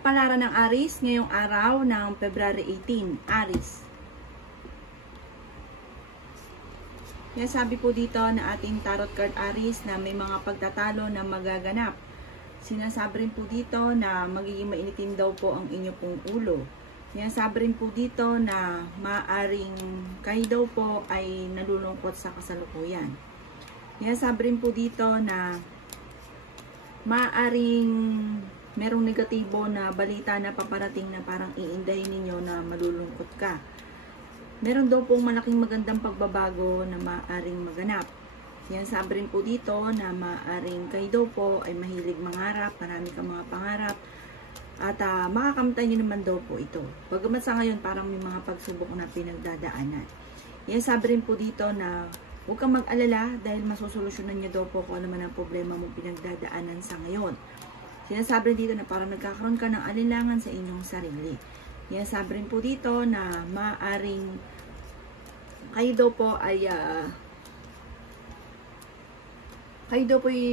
Kapalaran ng Aries ngayong araw ng February 18. Aries. Kaya sabi po dito na ating tarot card Aries na may mga pagtatalo na magaganap. Sinasabi rin po dito na magiging mainitin daw po ang inyo pong ulo. Kaya sabi rin po dito na maaring kayo daw po ay nalulungkot sa kasalukuyan. Kaya sabi rin po dito na maaring merong negatibo na balita na paparating na parang iindahin ninyo na malulungkot ka. Meron daw pong malaking magandang pagbabago na maaring maganap. Yan sabi rin po dito na maaring kayo daw po ay mahilig mangarap, marami kang mga pangarap, at makakamtan nyo naman daw po ito. Bagamat sa ngayon parang may mga pagsubok na pinagdadaanan. Yan sabi rin po dito na huwag kang mag-alala dahil masusolusyonan nyo daw po kung ano man ang problema mong pinagdadaanan sa ngayon. Sinasabi rin dito na parang nagkakaroon ka ng alinlangan sa inyong sarili. Yan sabi rin po dito na maaaring kayo daw po ay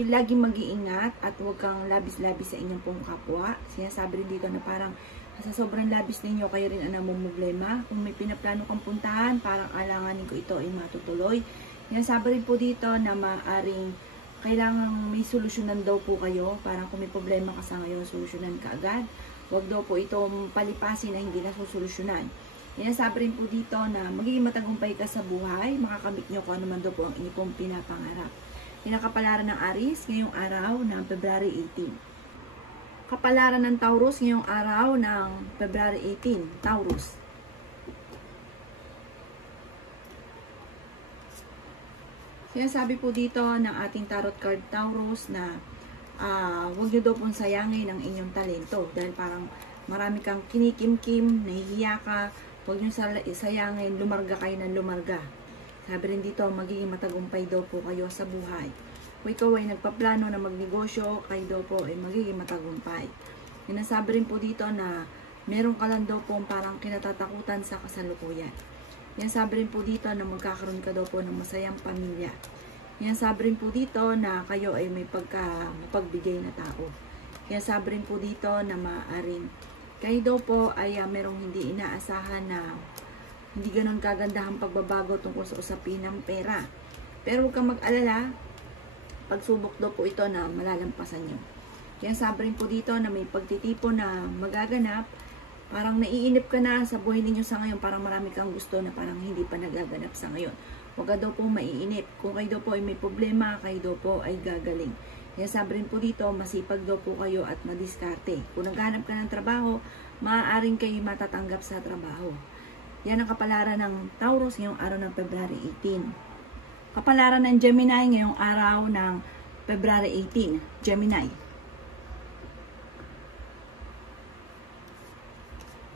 laging mag-iingat at huwag kang labis-labis sa inyong pong kapwa. Sinasabi rin dito na parang sa sobrang labis ninyo kayo rin ang namumblema. Kung may pinaplano kang puntahan, parang alanganin ko ito ay matutuloy. Sinasabi rin po dito na maaaring kailangan may solusyonan daw po kayo. Parang kung may problema ka sa ngayon, solusyonan ka agad. Huwag daw po itong palipasin na hindi na susolusyonan. Sabi rin po dito na magiging matagumpay ka sa buhay. Makakamit nyo kung ano man daw po ang inyong pinapangarap. Kapalaran ng Aries ngayong araw ng February 18. Kapalaran ng Taurus ngayong araw ng February 18. Taurus. Sinasabi po dito ng ating tarot card Taurus na huwag nyo daw pong sayangin ang inyong talento dahil parang marami kang kinikim-kim, nahihiya ka, huwag nyo sayangin, lumarga kayo ng lumarga. Sabi rin dito, magiging matagumpay daw po kayo sa buhay. Kung ikaw ay nagpaplano na magnegosyo, kayo daw po ay magiging matagumpay. Sinasabi rin po dito na meron ka lang daw po parang kinatatakutan sa kasalukuyan. Yan sabi rin po dito na magkakaroon ka daw po ng masayang pamilya. Yan sabi rin po dito na kayo ay may mapagbigay na tao. Yan sabi rin po dito na maaaring kayo daw po ay merong hindi inaasahan na hindi ganun kagandahang pagbabago tungkol sa usapin ng pera. Pero huwag kang mag-alala, pagsubok daw po ito na malalampasan nyo. Yan sabi rin po dito na may pagtitipo na magaganap. Parang naiinip ka na sa buhay ninyo sa ngayon, parang marami kang gusto na parang hindi pa nagaganap sa ngayon. Huwag ka daw po maiinip. Kung kayo daw po ay may problema, kayo daw po ay gagaling. Kaya sabi rin po dito, masipag daw po kayo at madiskarte. Kung naghanap ka ng trabaho, maaaring kayo matatanggap sa trabaho. Yan ang kapalaran ng Taurus ngayong araw ng February 18. Kapalaran ng Gemini ngayong araw ng February 18. Gemini.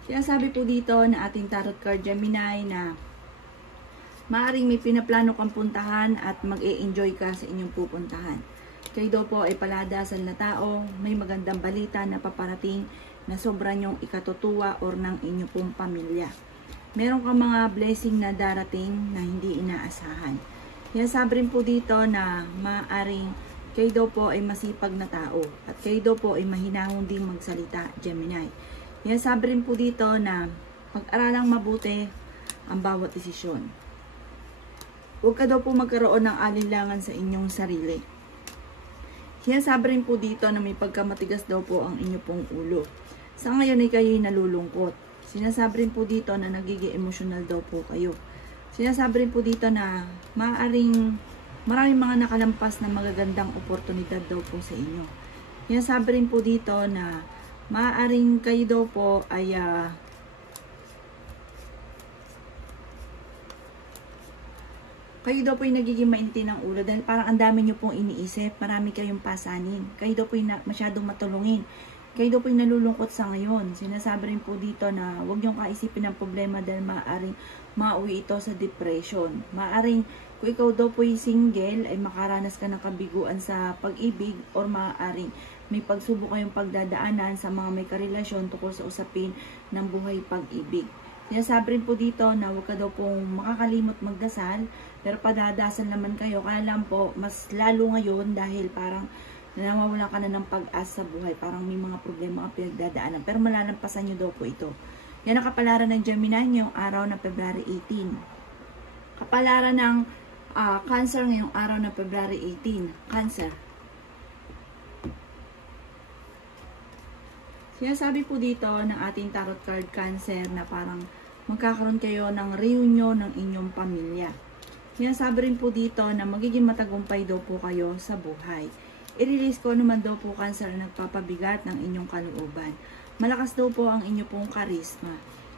Sinasabi po dito na ating tarot card Gemini na maaaring may pinaplano kang puntahan at mag-e-enjoy ka sa inyong pupuntahan. Kayo daw po ay paladasal na tao, may magandang balita na paparating na sobra nyong ikatutuwa or ng inyong pong pamilya. Meron kang mga blessing na darating na hindi inaasahan. Sabi rin po dito na maaaring kayo daw po ay masipag na tao at kayo daw po ay mahinahon ding magsalita, Gemini. Sabi rin po dito na pag-aralang mabuti ang bawat desisyon. Huwag ka daw po magkaroon ng alinlangan sa inyong sarili. Sabi rin po dito na may pagkamatigas daw po ang inyong pong ulo. Sa ngayon ay kayo'y nalulungkot. Sinasabi rin po dito na nagiging emosyonal daw po kayo. Sinasabi rin po dito na maraming mga nakalampas na magagandang oportunidad daw po sa inyo. Sinasabi rin po dito na maaaring kayo daw po ay nagiging mainti ng ulo dahil parang ang dami nyo pong iniisip, marami kayong pasanin. Kayo daw po masyadong matulungin. Kayo daw po nalulungkot sa ngayon. Sinasabi rin po dito na huwag nyo kaisipin ng problema dahil maaaring mauwi ito sa depression. Maaaring kung ikaw daw po single ay makaranas ka ng kabiguan sa pag-ibig or maaaring may pagsubok kayong pagdadaanan sa mga may karelasyon tungkol sa usapin ng buhay pag-ibig. Sinasabi rin po dito na huwag ka daw pong makakalimot magdasal, pero padadasal naman kayo. Kaya lang po, mas lalo ngayon dahil parang na nawawala ka na ng pag-asa sa buhay, parang may mga problema ang pinagdadaanan, pero malalampasan nyo daw po ito. Yan ang kapalaran ng Gemini ngayong araw ng February 18. Kapalaran ng Cancer ngayong araw ng February 18. Cancer. Sinasabi po dito ng ating tarot card Cancer na parang magkakaroon kayo ng reunion ng inyong pamilya. Sinasabi rin po dito na magiging matagumpay daw po kayo sa buhay. I-release ko naman daw po Cancer na nagpapabigat ng inyong kalooban. Malakas daw po ang inyong pong karisma.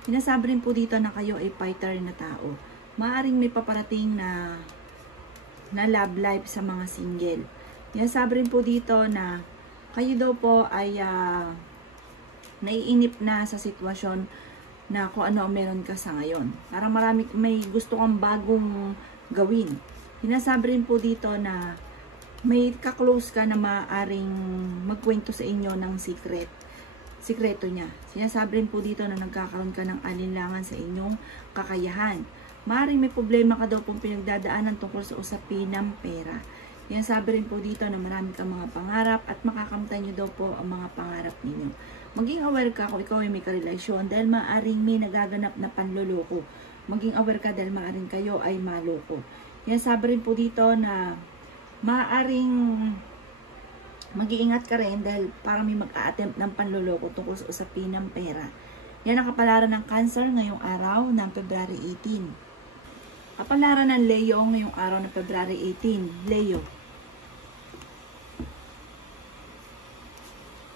Sinasabi rin po dito na kayo ay fighter na tao. Maaring may paparating na love life sa mga single. Sinasabi rin po dito na kayo daw po ay naiinip na sa sitwasyon na kung ano ang meron ka sa ngayon. Parang may gusto kang bagong gawin. Sinasabi rin po dito na may ka-close ka na maaaring magkwento sa inyo ng sikreto niya. Sinasabi rin po dito na nagkakaroon ka ng alinlangan sa inyong kakayahan. Maaaring may problema ka daw pong pinagdadaanan tungkol sa usapin ng pera. Sinasabi rin po dito na marami kang mga pangarap at makakamtan nyo daw po ang mga pangarap ninyo. Maging aware ka kung ikaw ay may karelasyon dahil maaaring may nagaganap na panloloko. Maging aware ka dahil maaaring kayo ay maloko. Sinasabi rin po dito na maaaring mag-iingat ka rin dahil parang may mag-a-attempt ng panloloko tungkol sa usapin ng pera. Yan ang kapalaran ng Cancer ngayong araw ng February 18. Kapalaran ng Leo ngayong araw ng February 18. Leo.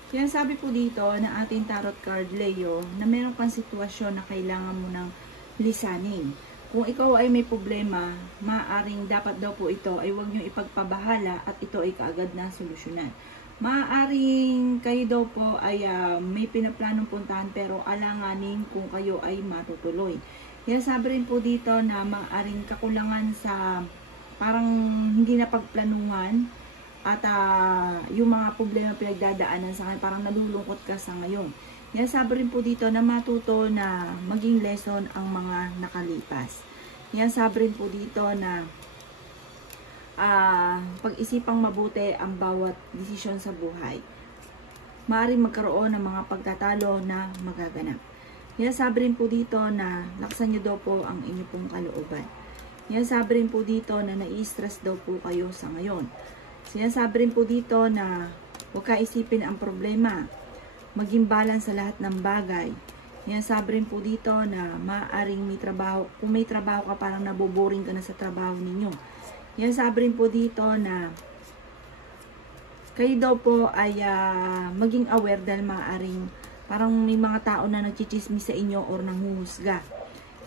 Sinasabi po dito na ating tarot card Leo na meron kang sitwasyon na kailangan mo ng lisanin. Kung ikaw ay may problema, maaaring dapat daw po ito ay huwag nyo ipagpabahala at ito ay kaagad na solusyonan. Maaaring kayo daw po ay may pinaplanong puntahan pero alanganin kung kayo ay matutuloy. Kaya sabi rin po dito na maaaring kakulangan sa parang hindi na pagplanungan at yung mga problema pinagdadaanan sa ngayon, parang nalulungkot ka sa ngayon. Kaya sabi rin po dito na matuto na maging lesson ang mga nakalipas. Kaya sabi rin po dito na pag-isipang mabuti ang bawat desisyon sa buhay. Maaaring magkaroon ng mga pagtatalo na magaganap. Kaya sabi rin po dito na laksan nyo daw po ang inyong pong kalooban. Kaya sabi rin po dito na nai-stress daw po kayo sa ngayon. Sinasabi rin po dito na huwag ka isipin ang problema. Maging balance sa lahat ng bagay. Yan sabi rin po dito na maaaring may trabaho, kung may trabaho ka parang naboboring ka na sa trabaho ninyo. Yan sabi rin po dito na kayo daw po ay maging aware dahil maaaring parang may mga tao na nagchichismis sa inyo or nanghuhusga.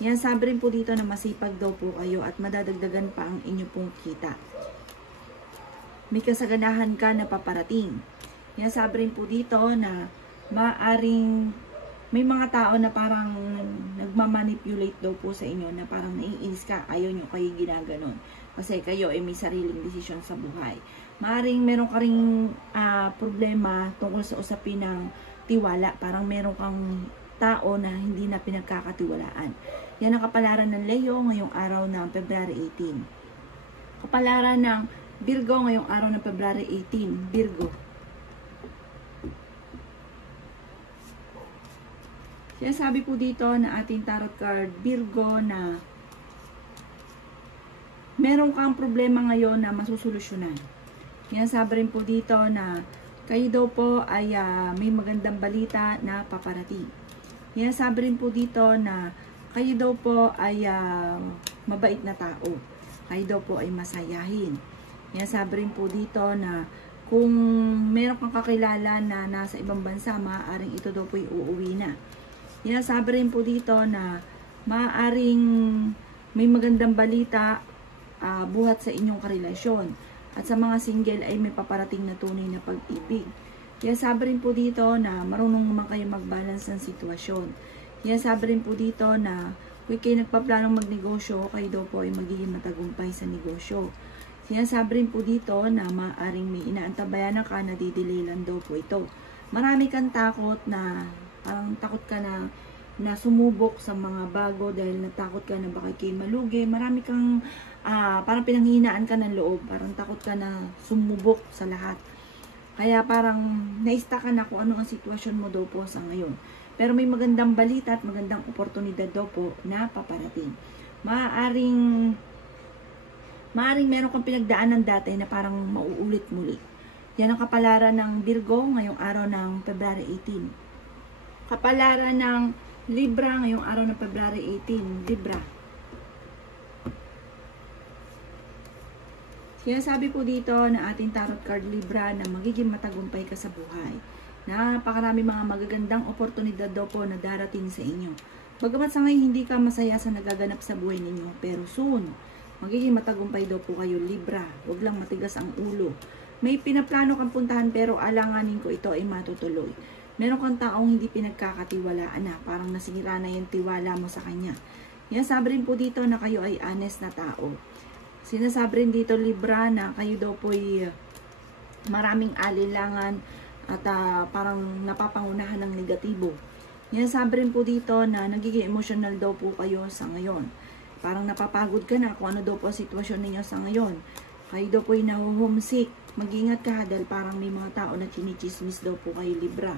Yan sabi rin po dito na masipag daw po kayo at madadagdagan pa ang inyo pong kita. May kasaganahan ka na paparating. Yan sabi rin po dito na maaring may mga tao na parang nagmamanipulate daw po sa inyo na parang naiinis ka, ayaw nyo kayo ginaganon. Kasi kayo ay may sariling desisyon sa buhay. Maaring meron ka ring problema tungkol sa usapin ng tiwala. Parang meron kang tao na hindi na pinagkakatiwalaan. Yan ang kapalaran ng Leo ngayong araw ng February 18. Kapalaran ng Virgo ngayong araw ng February 18. Virgo. Sinasabi po dito na ating tarot card Virgo na meron kang problema ngayon na masusolusyonan. Sinasabi rin po dito na kayo daw po ay may magandang balita na paparating. Sinasabi rin po dito na kayo daw po ay mabait na tao. Kayo daw po ay masayahin. Sinasabi rin po dito na kung meron kang kakilala na nasa ibang bansa, maaaring ito daw po ay uuwi na. Sinasabi rin po dito na maaaring may magandang balita buhat sa inyong karelasyon. At sa mga single ay may paparating na tunay na pag-ibig. Kaya sabi rin po dito na marunong naman kayo mag-balance ng sitwasyon. Kaya sabi rin po dito na kung kayo nagpaplanong magnegosyo, kayo daw po ay magiging matagumpay sa negosyo. Sinasabi rin po dito na maaaring may inaantabayanan ka na didelay lang daw po ito. Marami kang takot na parang takot ka na sumubok sa mga bago dahil natakot ka na baka kayo malugi. Marami kang parang pinanghihinaan ka ng loob. Parang takot ka na sumubok sa lahat. Kaya parang na-stuck ka na kung ano ang sitwasyon mo daw po sa ngayon. Pero may magandang balita at magandang oportunidad daw po na paparating. Maaring meron kang pinagdaanan dati na parang mauulit muli. Yan ang kapalaran ng Virgo ngayong araw ng February 18. Kapalaran ng Libra ngayong araw ng February 18. Libra. Sinasabi po dito na ating tarot card Libra na magiging matagumpay ka sa buhay. Napakarami mga magagandang oportunidad daw po na darating sa inyo. Bagamat sa ngayon hindi ka masaya sa nagaganap sa buhay ninyo, pero soon, magiging matagumpay daw po kayo Libra. Huwag lang matigas ang ulo. May pinaplano kang puntahan pero alanganin ko ito ay matutuloy. Meron kang taong hindi pinagkakatiwalaan na, parang nasira na yung tiwala mo sa kanya. Yan, sabi rin po dito na kayo ay honest na tao. Sinasabi rin dito Libra na kayo daw po ay maraming alilangan at parang napapangunahan ng negatibo. Yan, sabi rin po dito na nagiging emotional daw po kayo sa ngayon. Parang napapagod ka na kung ano daw po ang sitwasyon ninyo sa ngayon. Kayo daw po ay na-homesick. Mag-ingat ka dahil parang may mga tao na chinichismis daw po kayo Libra.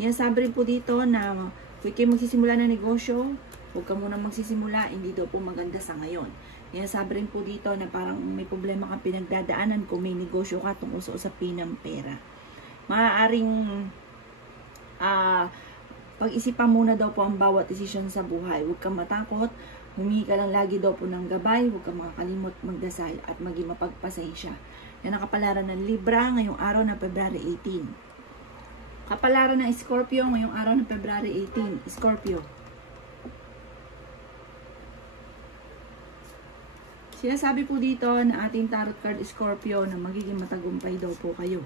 Yan, sabi rin po dito na kung kayo magsisimula ng negosyo, huwag ka muna magsisimula, hindi daw po maganda sa ngayon. Yan, sabi rin po dito na parang may problema kang pinagdadaanan kung may negosyo ka tungkol sa usapin ng pera. Maaaring pag-isipan muna daw po ang bawat desisyon sa buhay. Huwag kang matakot, humingi ka lang lagi daw po ng gabay, huwag kang makakalimot magdasal at maging mapagpasensya. Yan ang kapalaran ng Libra ngayong araw ng February 18. Kapalaran ng Scorpio ngayong araw ng February 18. Scorpio. Sinasabi po dito na ating tarot card Scorpio na magiging matagumpay daw po kayo.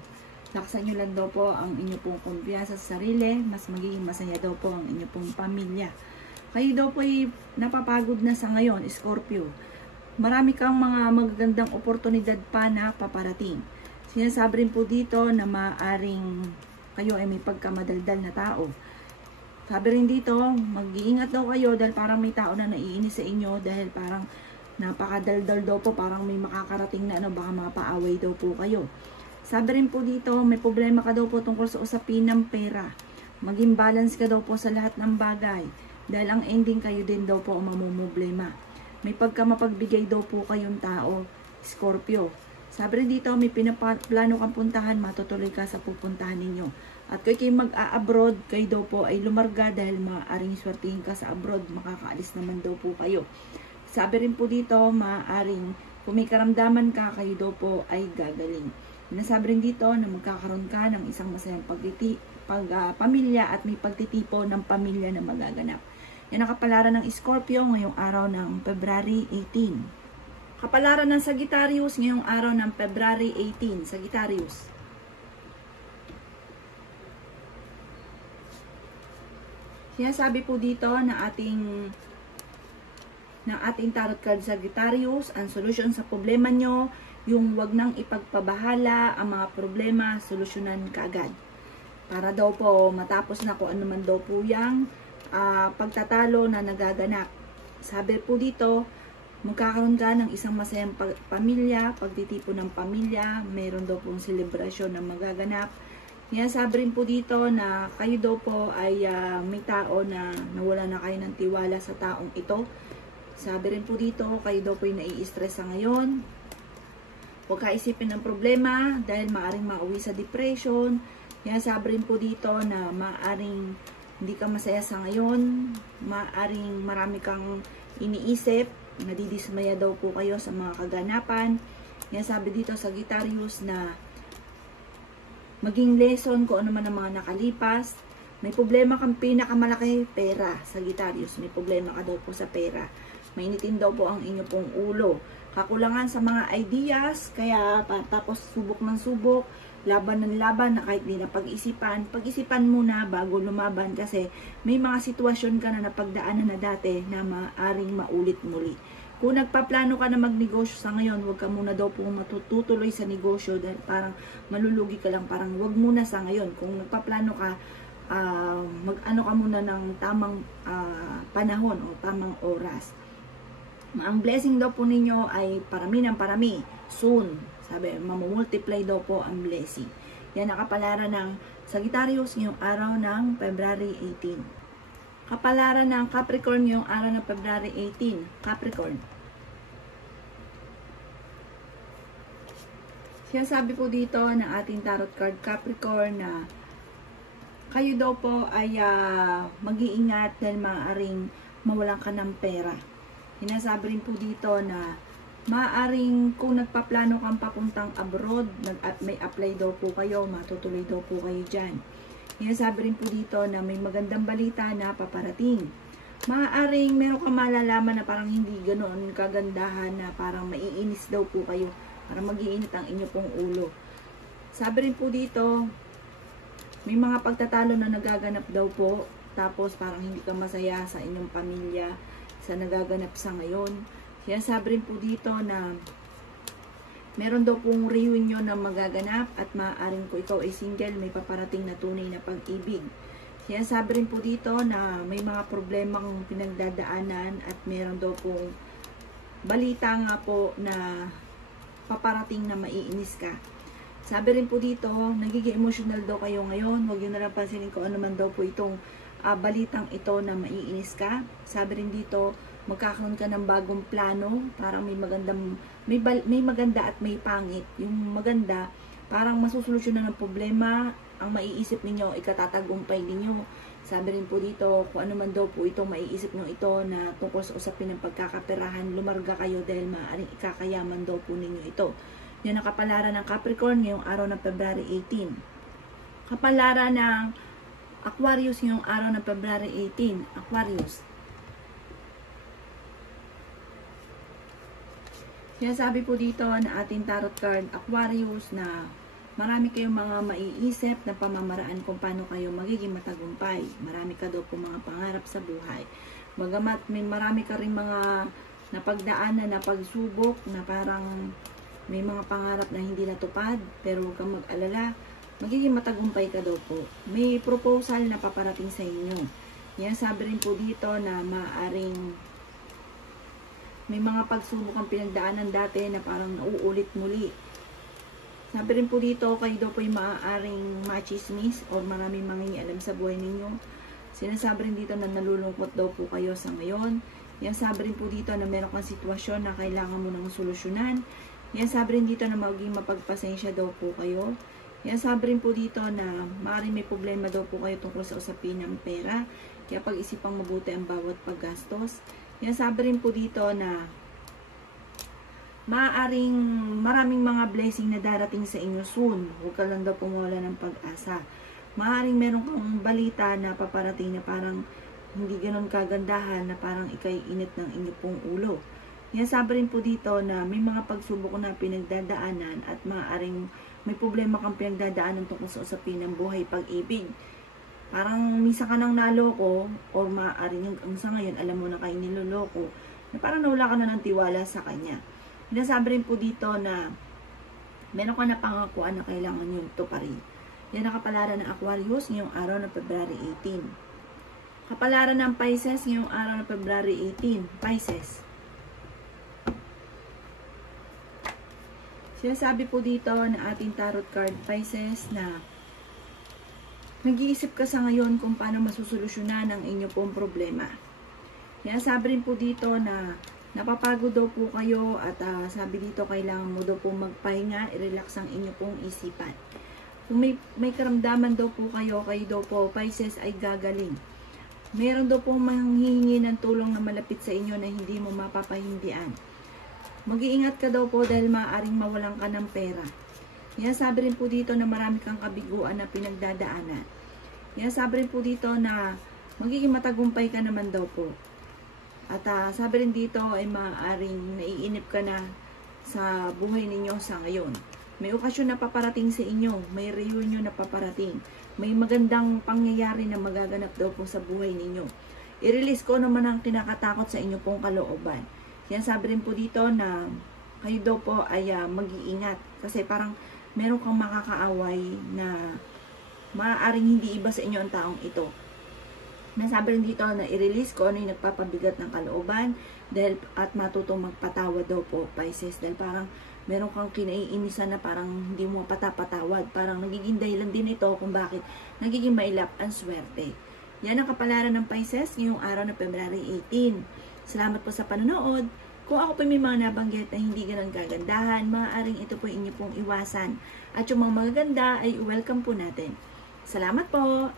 Laksan nyo lang daw po ang inyo pong kumpiyansa sa sarili, mas magiging masaya daw po ang inyo pong pamilya. Kayo daw po ay napapagod na sa ngayon, Scorpio. Marami kang mga magagandang oportunidad pa na paparating. Sinasabi rin po dito na maaring kayo ay may pagkamadaldal na tao. Sabi rin dito, mag-iingat daw kayo dahil parang may tao na naiinis sa inyo dahil parang napakadaldal daw po, parang may makakarating na baka mapaaway daw po kayo. Sabi rin po dito, may problema ka daw po tungkol sa usapin ng pera. Maging balance ka daw po sa lahat ng bagay. Dahil ang ending kayo din daw po ang mamumblema. May pagkamapagbigay daw po kayong tao, Scorpio. Sabi rin dito, may pinaplano kang puntahan, matutuloy ka sa pupuntahan ninyo. At kung kayo mag-a-abroad, kayo daw po ay lumarga dahil maaaring swertihin ka sa abroad, makakaalis naman daw po kayo. Sabi rin po dito, maaaring kung may karamdaman ka, kayo daw po ay gagaling. Nasabi rin dito na magkakaroon ka ng isang masayang pamilya at may pagtitipo ng pamilya na magaganap. Yan ang kapalaran ng Scorpio ngayong araw ng February 18. Kapalaran ng Sagittarius ngayong araw ng February 18. Sagittarius. Sinasabi po dito na ating tarot card Sagittarius, ang solusyon sa problema nyo, yung wag nang ipagpabahala, ang mga problema, solusyonan kaagad. Para daw po matapos na kung ano man daw po yung pagtatalo na nagaganap. Sabi po dito, magkakaroon ka ng isang masayang pamilya, pagtitipo ng pamilya, mayroon daw pong selebrasyon na magaganap. Yan, sabi rin po dito na kayo daw po ay may tao na nawala na kayo ng tiwala sa taong ito. Sabi rin po dito, kayo daw po ay nai-stress sa ngayon. Huwag ka isipin ng problema dahil maaaring mauwi sa depression. Yan, sabi rin po dito na maaaring hindi ka masaya sa ngayon. Maaaring marami kang iniisip. Nadidismaya daw po kayo sa mga kaganapan. Yan, sabi dito sa Sagittarius na maging lesson kung ano man ang mga nakalipas. May problema kang pinakamalaki, pera. Sagittarius, may problema ka daw po sa pera. Mainitin daw po ang inyo pong ulo. Kakulangan sa mga ideas, kaya tapos subok ng subok, laban ng laban na kahit di na pag-isipan muna bago lumaban kasi may mga sitwasyon ka na napagdaanan na dati na maaring maulit muli. Kung nagpaplano ka na magnegosyo sa ngayon, huwag ka muna daw po matutuloy sa negosyo dahil parang malulugi ka lang, parang huwag muna sa ngayon. Kung nagpaplano ka, mag-ano ka muna ng tamang panahon o tamang oras. Ang blessing daw po ninyo ay parami ng parami, soon. Sabi, mamumultiply daw po ang blessing. Yan ang kapalaran ng Sagittarius ngayong araw ng February 18. Kapalaran ng Capricorn ngayong araw ng February 18. Capricorn. Sinasabi po dito ng ating tarot card Capricorn na kayo daw po ay mag-iingat dahil maaaring mawalan ka ng pera. Sinasabi rin po dito na maaaring kung nagpaplano kang papuntang abroad, may apply daw po kayo, matutuloy daw po kayo dyan. Sinasabi rin po dito na may magandang balita na paparating. Maaaring meron kang malalaman na parang hindi ganoon kagandahan, na parang maiinis daw po kayo, parang mag-iinit ang inyo pong ulo. Sabi rin po dito, may mga pagtatalo na nagaganap daw po, tapos parang hindi ka masaya sa inyong pamilya sa nagaganap sa ngayon. Sinasabi rin po dito na meron daw pong reunion na magaganap at maaaring kung ikaw ay single, may paparating na tunay na pag-ibig. Sinasabi rin po dito na may mga problemang pinagdadaanan at meron daw pong balita nga po na paparating na maiinis ka. Sabi rin po dito, nagiging emotional daw kayo ngayon. Huwag yun na lang pansinin kung ano man daw po itong balitang ito na maiinis ka. Sabi rin dito, magkakaroon ka ng bagong plano. Parang may maganda at may pangit. Yung maganda, parang masusolusyonan ng problema. Ang maiisip ninyo, ikatatagumpay ninyo. Sabi rin po dito, kung ano man daw po itong maiisip nyo ito na tungkol sa usapin ng pagkakaperahan, lumarga kayo dahil maaaring ikakayaman daw po ninyo ito. Yan ang kapalaran ng Capricorn ngayong araw ng February 18. Kapalaran ng Aquarius ngayong araw ng February 18. Aquarius. Sinasabi po dito na ating tarot card Aquarius na marami kayong mga maiisip na pamamaraan kung paano kayo magiging matagumpay. Marami ka daw po mga pangarap sa buhay. Bagamat may marami ka rin mga napagdaanan na pagsubok na parang may mga pangarap na hindi natupad, pero huwag kang mag-alala, magiging matagumpay ka daw po. May proposal na paparating sa inyo. Yan, sabi rin po dito na maaaring may mga pagsubok ang pinagdaanan dati na parang nauulit muli. Sabi rin po dito, kayo daw po yung maaaring machismis o maraming mangingialam sa buhay ninyo. Sinasabi rin dito na nalulungkot daw po kayo sa ngayon. Yan, sabi rin po dito na meron kang sitwasyon na kailangan mo ng solusyonan. Yan, sabi rin dito na maging mapagpasensya daw po kayo. Yan, sabi rin po dito na maaaring may problema daw po kayo tungkol sa usapin ng pera. Kaya pag-isipang mabuti ang bawat paggastos. Yan, sabi rin po dito na maaaring maraming mga blessing na darating sa inyo soon. Huwag ka lang daw pumawala ng pag-asa. Maaaring meron kang balita na paparating na parang hindi ganon kagandahan, na parang ikay init ng inyo pong ulo. Yan, sabi rin po dito na may mga pagsubok na pinagdadaanan at maaaring may problema kang pinagdadaanan tungkol sa usapin ng buhay, pag-ibig. Parang misa ka nang naloko or maaaring hanggang sa ngayon alam mo na kayo niloloko, na parang nawala ka na ng tiwala sa kanya. Sinasabi rin po dito na meron ka na pangakuan na kailangan yung tuparin. Yan ang kapalaran ng Aquarius ngayong araw ng February 18. Kapalaran ng Pisces ngayong araw ng February 18. Pisces. Sinasabi po dito na ating tarot card Pisces na nag-iisip ka sa ngayon kung paano masusolusyonan ang inyo pong problema. Sinasabi rin po dito na napapagod daw po kayo at sabi dito kailangan mo daw po magpahinga, i-relax ang inyo pong isipan. Kung may karamdaman daw po kayo daw po Pisces ay gagaling. Meron daw po manghihingi ng tulong na malapit sa inyo na hindi mo mapapahindian. Mag-iingat ka daw po dahil maaaring mawalan ka ng pera. Yan, sabi rin po dito na marami kang kabiguan na pinagdadaanan. Yan, sabi rin po dito na magiging matagumpay ka naman daw po. At sabi rin dito ay maaaring naiinip ka na sa buhay ninyo sa ngayon. May okasyon na paparating sa inyo, may reunion na paparating, may magandang pangyayari na magaganap daw po sa buhay ninyo. I-release ko naman ang kinakatakot sa inyo pong kalooban. Yan, sabi rin po dito na kayo daw po ay mag-iingat. Kasi parang meron kang makakaaway na maaaring hindi iba sa inyo ang taong ito. Nasabi rin dito na i-release ko ano yung nagpapabigat ng kalooban dahil at matutong magpatawad daw po Pisces. Dahil parang meron kang kinaiinisan na parang hindi mo patapatawad. Parang nagiging dahilan din ito kung bakit nagiging mailap ang swerte. Yan ang kapalaran ng Pisces ngayong araw ng February 18. Salamat po sa panonood. Kung ako po may mga nabanggit na hindi ganun kagandahan, maaaring ito po inyo pong iwasan. At yung mga magaganda ay welcome po natin. Salamat po!